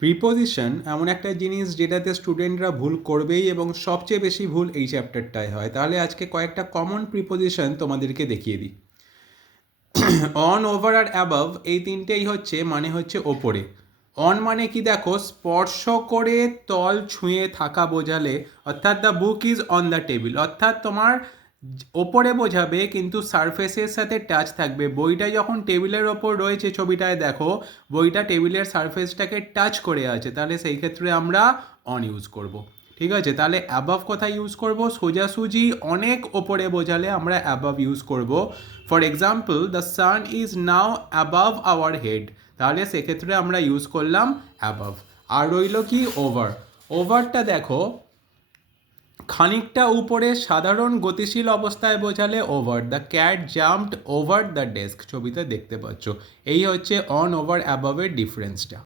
Preposition এমন একটা জিনিস যেটাতে স্টুডেন্টরা ভুল করবেই এবং সবচেয়ে বেশি ভুল এই চ্যাপ্টারটায় হয়। তাহলে আজকে কয়েকটা কমন প্রিপোজিশন তোমাদেরকে দেখিয়ে দিই। অন, ওভার আর অ্যাবাভ এই তিনটেই হচ্ছে মানে হচ্ছে ওপরে। অন মানে কি দেখো, স্পর্শ করে তল ছুঁয়ে থাকা বোঝালে, অর্থাৎ the book is on the table, অর্থাৎ তোমার ওপরে বোঝাবে কিন্তু সারফেসের সাথে টাচ থাকবে। বইটা যখন টেবিলের ওপর রয়েছে ছবিটায় দেখো, বইটা টেবিলের সারফেসটাকে টাচ করে আছে, তাহলে সেই ক্ষেত্রে আমরা অন ইউজ করব। ঠিক আছে, তাহলে অ্যাবাভ কোথায় ইউজ করব? সোজাসুজি অনেক ওপরে বোঝালে আমরা অ্যাবাভ ইউজ করব। For example, the sun is now above our head, তাহলে সেক্ষেত্রে আমরা ইউজ করলাম অ্যাবাভ। আর রইল কি ওভার। ওভারটা দেখো, খানিকটা উপরে সাধারণ গতিশীল অবস্থায় বোঝালে over. The cat jumped over the desk, ছবিতে দেখতে পাচ্ছ। এই হচ্ছে অন, ওভার, অ্যাবাভের ডিফারেন্সটা।